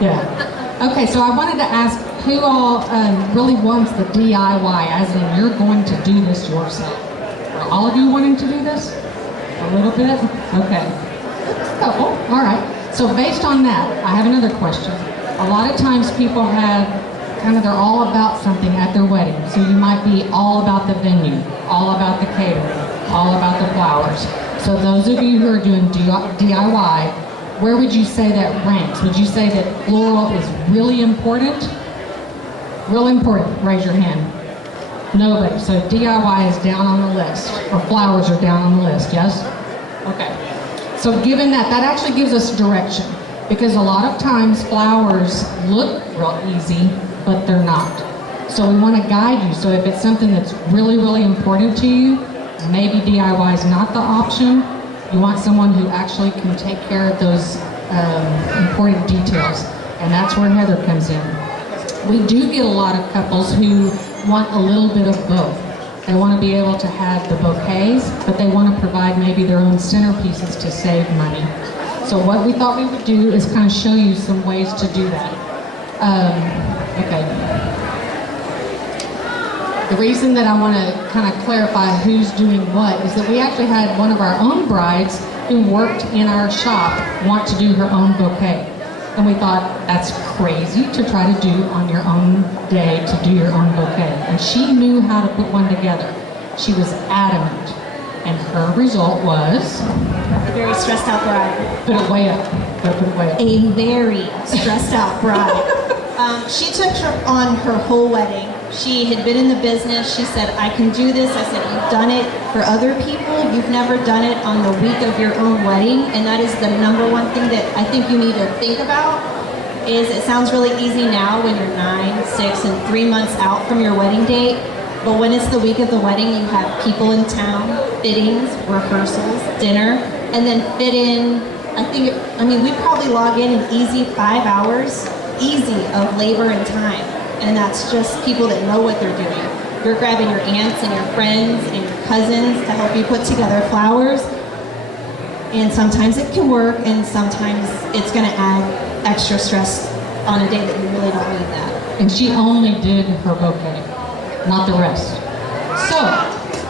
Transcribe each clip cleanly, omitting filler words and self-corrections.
Yeah. Okay, so I wanted to ask who all really wants the DIY, as in you're going to do this yourself. Are all of you wanting to do this? A little bit? Okay. Couple. All right. So based on that, I have another question. A lot of times people have they're all about something at their wedding. So you might be all about the venue, all about the catering, all about the flowers. So those of you who are doing DIY, where would you say that ranks? Would you say that floral is really important? Real important, raise your hand. Nobody. So DIY is down on the list, or flowers are down on the list, yes? Okay. So given that, that actually gives us direction, because a lot of times flowers look real easy, but they're not. So we want to guide you. So if it's something that's really, really important to you, maybe DIY is not the option. You want someone who actually can take care of those important details, and that's where Heather comes in. We do get a lot of couples who want a little bit of both. They want to be able to have the bouquets, but they want to provide maybe their own centerpieces to save money. So what we thought we would do is kind of show you some ways to do that. Okay. The reason that I want to kind of clarify who's doing what is that we actually had one of our own brides who worked in our shop want to do her own bouquet. And we thought, that's crazy to try to do on your own day, to do your own bouquet. And she knew how to put one together. She was adamant. And her result was? A very stressed out bride. Put it way up. Put it way up. A very stressed out bride. She took on her whole wedding. She had been in the business. She said, I can do this. I said, you've done it for other people. You've never done it on the week of your own wedding. And that is the number one thing that I think you need to think about. Is it sounds really easy now when you're 9, 6, and 3 months out from your wedding date. But when it's the week of the wedding, you have people in town, fittings, rehearsals, dinner, and then fit in, we probably log in an easy 5 hours, easy, of labor and time. And that's just people that know what they're doing. You're grabbing your aunts and your friends and your cousins to help you put together flowers. And sometimes it can work, and sometimes it's going to add extra stress on a day that you really don't need that. And she only did her bouquet, not the rest. So,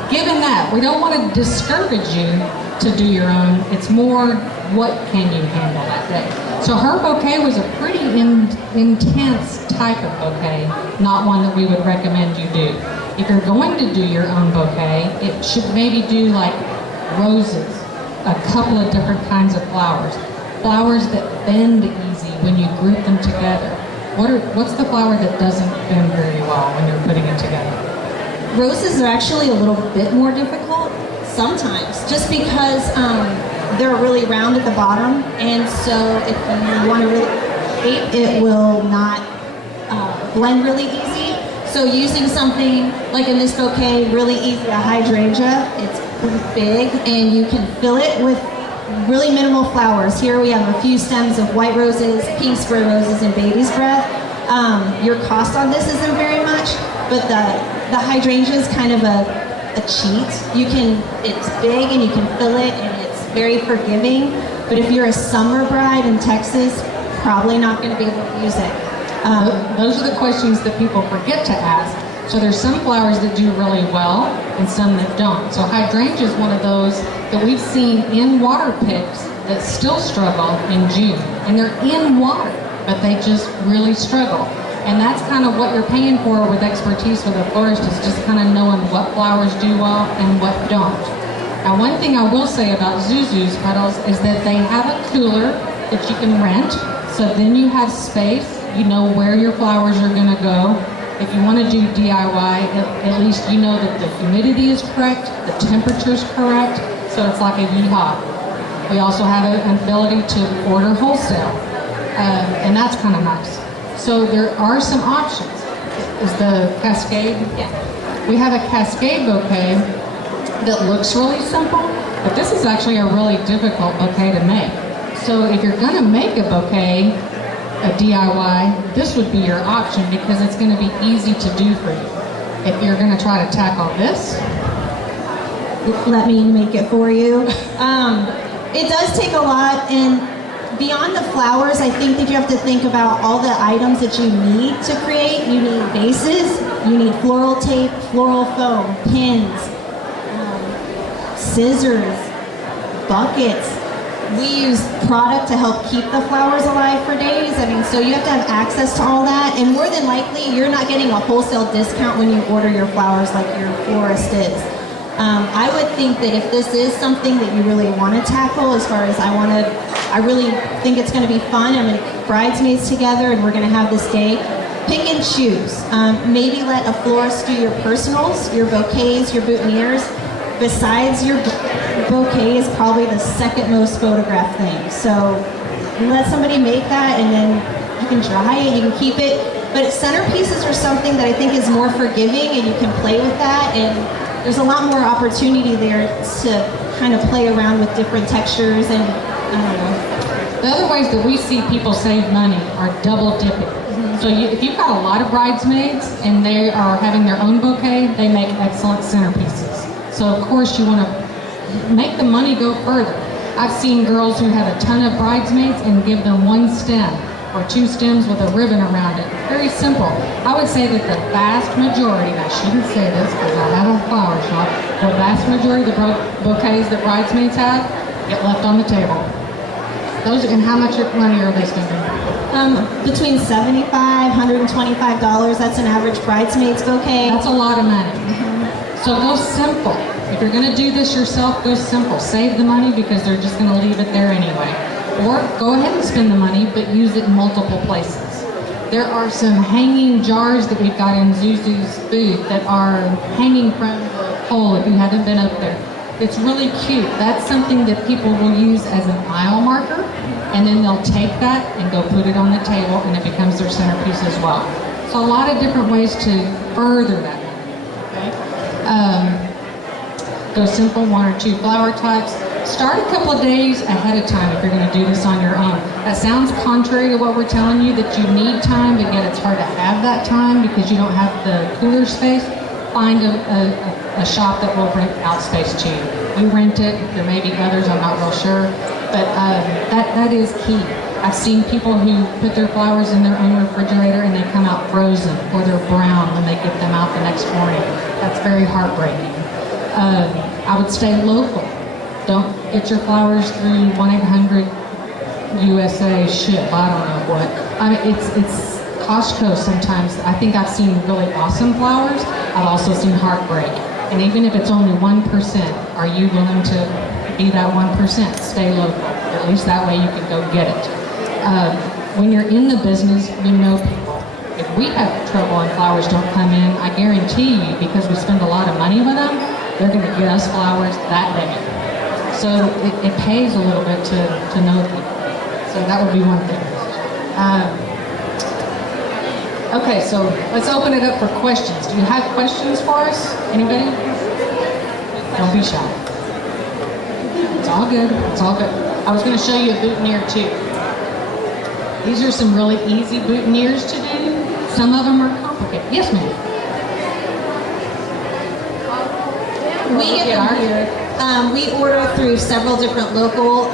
given that, we don't want to discourage you to do your own. It's more, what can you handle that day? So her bouquet was a pretty intense type of bouquet, not one that we would recommend you do. If you're going to do your own bouquet, it should maybe do like roses, a couple of different kinds of flowers. Flowers that bend easy when you group them together. What's the flower that doesn't bend very well when you're putting it together? Roses are actually a little bit more difficult sometimes, just because they're really round at the bottom, and so if you want to really shape, it will not blend really easy. So using something like in this bouquet, really easy, a hydrangea, it's pretty big, and you can fill it with really minimal flowers. Here we have a few stems of white roses, pink spray roses, and baby's breath. Your cost on this isn't very much, but the hydrangea is kind of a cheat. It's big and you can fill it, and it's very forgiving. But if you're a summer bride in Texas, probably not going to be able to use it. Those are the questions that people forget to ask. So there's some flowers that do really well and some that don't. So hydrangea is one of those that we've seen in water picks that still struggle in June. And they're in water, but they just really struggle. And that's kind of what you're paying for with expertise with a florist, is just kind of knowing what flowers do well and what don't. Now, one thing I will say about Zuzu's petals is that they have a cooler that you can rent, so then you have space, you know where your flowers are going to go. If you want to do DIY, at least you know that the humidity is correct, the temperature is correct, so it's like a yeehaw. We also have an ability to order wholesale, and that's kind of nice. So there are some options. Is the Cascade? Yeah. We have a Cascade bouquet that looks really simple, but this is actually a really difficult bouquet to make. So if you're going to make a bouquet, a DIY, this would be your option, because it's going to be easy to do for you. If you're going to try to tackle this, let me make it for you. It does take a lot, and beyond the flowers, I think that you have to think about all the items that you need to create. You need vases, you need floral tape, floral foam, pins, scissors, buckets. We use product to help keep the flowers alive for days. I mean, so you have to have access to all that, and more than likely, you're not getting a wholesale discount when you order your flowers like your florist is. I would think that if this is something that you really want to tackle, as far as I really think it's going to be fun. I'm going to get bridesmaids together, and we're going to have this day. Pick and choose. Maybe let a florist do your personals, your bouquets, your boutonnieres. Besides your bouquet is probably the second most photographed thing. So you let somebody make that, and then you can dry it, you can keep it. But centerpieces are something that I think is more forgiving, and you can play with that, and there's a lot more opportunity there to kind of play around with different textures, and I don't know. The other ways that we see people save money are double dipping. So if you've got a lot of bridesmaids and they are having their own bouquet, they make excellent centerpieces. So of course you want to make the money go further. I've seen girls who have a ton of bridesmaids and give them one stem or two stems with a ribbon around it. Very simple. I would say that the vast majority, and I shouldn't say this because I have a flower shop, the vast majority of the bouquets that bridesmaids have get left on the table. Those, and how much money are they spending? Between $75, $125, that's an average bridesmaid's bouquet. That's a lot of money. So go simple. If you're going to do this yourself, go simple. Save the money because they're just going to leave it there anyway. Or go ahead and spend the money, but use it in multiple places. There are some hanging jars that we've got in Zuzu's booth that are hanging from the pole if you haven't been up there. It's really cute. That's something that people will use as an aisle marker, and then they'll take that and go put it on the table, and it becomes their centerpiece as well. So a lot of different ways to further that. Go simple, one or two flower types. Start a couple of days ahead of time if you're going to do this on your own. That sounds contrary to what we're telling you, that you need time, but yet it's hard to have that time because you don't have the cooler space. Find a shop that will rent out space to you. We rent it. There may be others, I'm not real sure. But that is key. I've seen people who put their flowers in their own refrigerator and they come out frozen or they're brown when they get them out the next morning. That's very heartbreaking. I would stay local. Don't get your flowers through 1-800-USA ship. I don't know what. I mean, it's Costco sometimes. I think I've seen really awesome flowers. I've also seen heartbreak. And even if it's only 1%, are you willing to be that 1%? Stay local. At least that way you can go get it. When you're in the business, you know people. If we have trouble and flowers don't come in, I guarantee you, because we spend a lot of money with them, they're going to get us flowers that day. So it pays a little bit to know people. So that would be one thing. Okay, so let's open it up for questions. Do you have questions for us? Anybody? Don't be shy. It's all good. It's all good. I was going to show you a boutonniere too. These are some really easy boutonnieres to do. Some of them are complicated. Yes, ma'am. We get them here. We order through several different local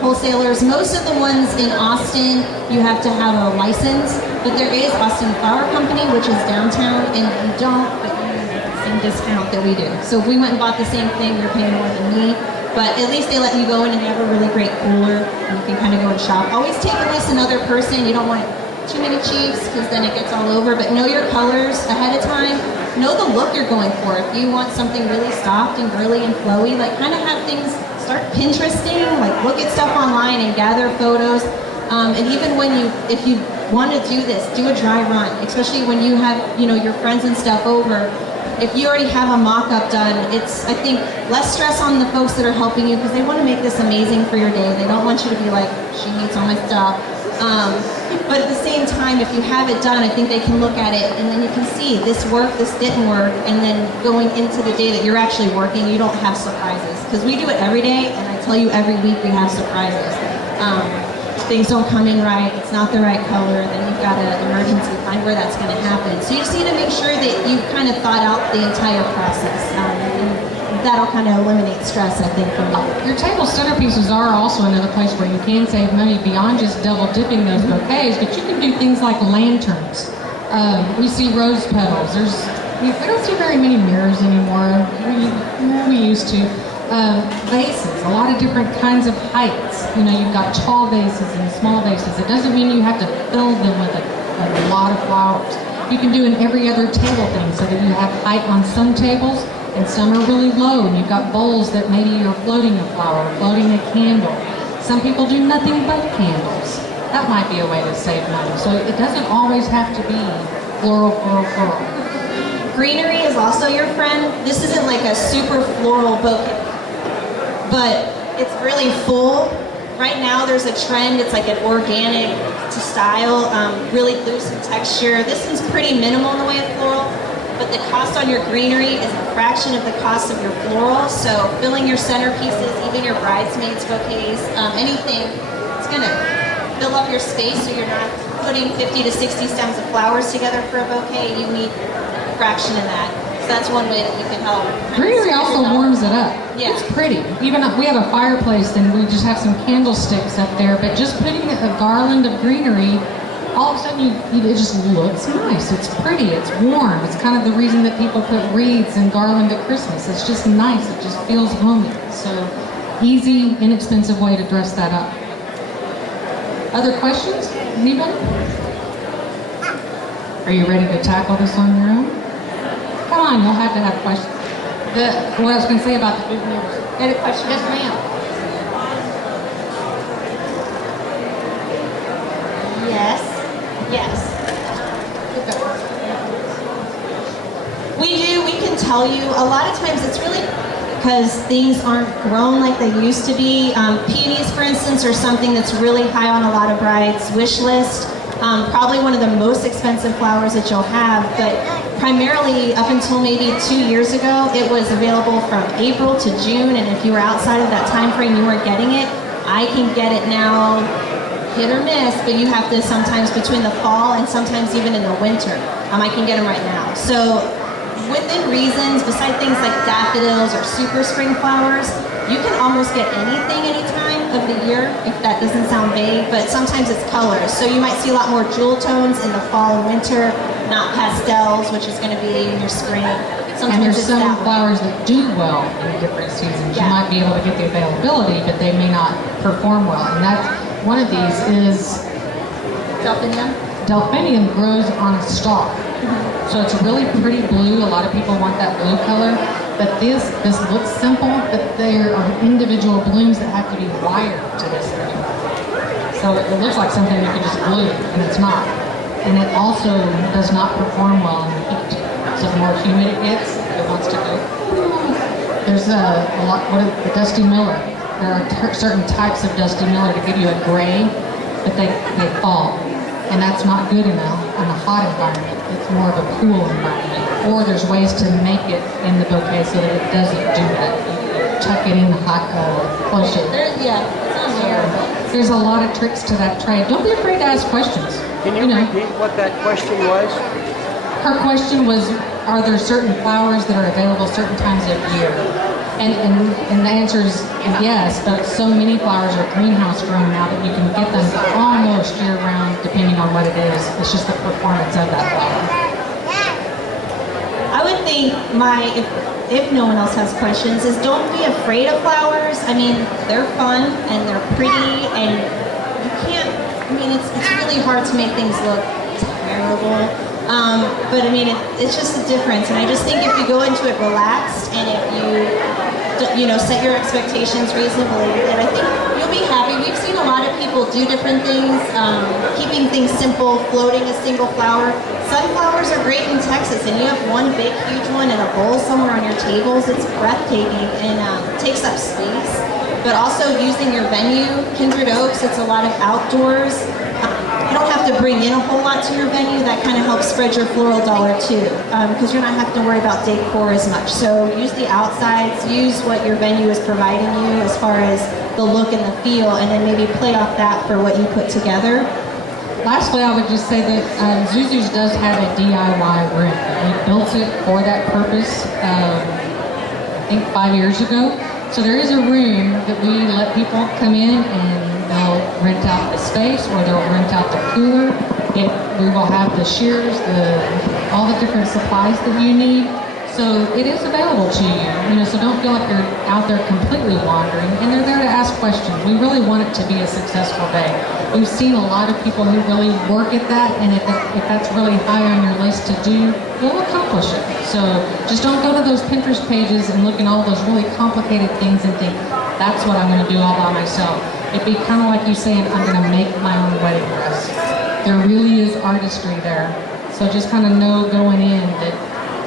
wholesalers. Most of the ones in Austin, you have to have a license, but there is Austin Flower Company, which is downtown, and you don't, but you get the same discount that we do. So if we went and bought the same thing, you're paying more than me, but at least they let you go in and they have a really great cooler, and you can kind of go and shop. Always take at least another person. You don't want too many chiefs, because then it gets all over, but know your colors ahead of time. Know the look you're going for. If you want something really soft and girly and flowy, like kind of have things, start Pinteresting, like look at stuff online and gather photos. And even if you want to do this, do a dry run, especially when you have, your friends and stuff over. If you already have a mock-up done, it's, I think, less stress on the folks that are helping you because they want to make this amazing for your day. They don't want you to be like, she needs all my stuff. But at the same time, if you have it done, I think they can look at it and then you can see this worked, this didn't work, and then going into the day that you're actually working, you don't have surprises. Because we do it every day, and I tell you every week we have surprises. Things don't come in right, it's not the right color, then you've got to emergency find where that's going to happen. So you just need to make sure that you've kind of thought out the entire process. And that'll kind of eliminate stress, I think, for me. Your table centerpieces are also another place where you can save money beyond just double dipping those bouquets, but you can do things like lanterns. We see rose petals. We don't see very many mirrors anymore. We used to. Vases, a lot of different kinds of heights. You know, you've got tall vases and small vases. It doesn't mean you have to fill them with a lot of flowers. You can do in every other table thing so that you have height on some tables and some are really low, and you've got bowls that maybe you're floating a flower, floating a candle. Some people do nothing but candles. That might be a way to save money. So it doesn't always have to be floral, floral, floral. Greenery is also your friend. This isn't like a super floral bouquet, but it's really full. Right now there's a trend, it's like an organic to style, really loose in texture. This one's pretty minimal in the way of floral, but the cost on your greenery is a fraction of the cost of your floral. So filling your centerpieces, even your bridesmaids bouquets, anything, it's gonna fill up your space so you're not putting 50 to 60 stems of flowers together for a bouquet. You need a fraction of that. So that's one way that you can help. Greenery also warms it up. Yeah. It's pretty. Even we have a fireplace and we just have some candlesticks up there, but just putting a garland of greenery, all of a sudden it just looks nice. It's pretty, it's warm. It's kind of the reason that people put wreaths and garland at Christmas. It's just nice, it just feels homey. So easy, inexpensive way to dress that up. Other questions? Anybody? Are you ready to tackle this on your own? Come on, you'll have to have questions. What I was going to say about the big mirrors. Any question? Yes, ma'am. Yes. We can tell you, a lot of times it's really because things aren't grown like they used to be. Peonies, for instance, are something that's really high on a lot of brides' wish list. Probably one of the most expensive flowers that you'll have, but primarily up until maybe 2 years ago, it was available from April to June, and if you were outside of that time frame, you weren't getting it. I can get it now, hit or miss, but you have to sometimes between the fall and sometimes even in the winter. I can get them right now. So within reasons, besides things like daffodils or super spring flowers, you can almost get anything any time of the year, if that doesn't sound vague, but sometimes it's colors. So you might see a lot more jewel tones in the fall and winter, not pastels, which is going to be in your spring. And there's some flowers that do well in different seasons. Yeah. You might be able to get the availability, but they may not perform well. And that's one of these is Delphinium. Delphinium grows on a stalk. So it's a really pretty blue. A lot of people want that blue color. But this looks simple, but there are individual blooms that have to be wired to this thing. So it looks like something you can just glue, and it's not. And it also does not perform well in the heat. So the more humid it gets, it wants to go. There's a lot, the Dusty Miller. There are certain types of Dusty Miller to give you a gray, but they fall. And that's not good enough in a hot environment. It's more of a cool environment. Or there's ways to make it in the bouquet so that it doesn't do that. You tuck it in hot, close it. Yeah, it's on there. There's a lot of tricks to that trade. Don't be afraid to ask questions. Can you repeat what that question was? Her question was, are there certain flowers that are available certain times of year? And the answer is yes, but so many flowers are greenhouse grown now that you can get them almost year round depending on what it is. It's just the performance of that flower. I would think if no one else has questions, is don't be afraid of flowers. I mean, they're fun and they're pretty, and you can't, it's really hard to make things look terrible. But I mean, it's just a difference, and I just think if you go into it relaxed and if you set your expectations reasonably, then I think you'll be happy. We've seen a lot of people do different things, keeping things simple, floating a single flower. Sunflowers are great in Texas, and you have one big, huge one in a bowl somewhere on your tables. It's breathtaking and takes up space. But also using your venue, Kindred Oaks, it's a lot of outdoors. You don't have to bring in a whole lot to your venue. That kind of helps spread your floral dollar too, because you're not having to worry about decor as much. So use the outsides, use what your venue is providing you as far as the look and the feel, and then maybe play off that for what you put together. Lastly, I would just say that Zuzu's does have a DIY room. We built it for that purpose. think 5 years ago. So there is a room that we let people come in and they'll rent out the space or they'll rent out the cooler. We will have the shears, all the different supplies that you need. So it is available to you, so don't feel like you're out there completely wandering, and they're there to ask questions. We really want it to be a successful day. We've seen a lot of people who really work at that, and if that's really high on your list to do, you'll accomplish it. So just don't go to those Pinterest pages and look at all those really complicated things and think, that's what I'm going to do all by myself. It'd be kind of like you saying, I'm going to make my own wedding dress. There really is artistry there. So just kind of know going in that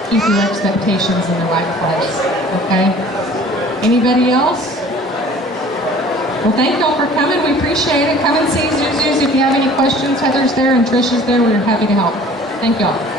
keep your expectations in the right place, okay? Anybody else? Well, thank y'all for coming. We appreciate it. Come and see Zuzu's if you have any questions. Heather's there and Trish is there. We're happy to help. Thank y'all.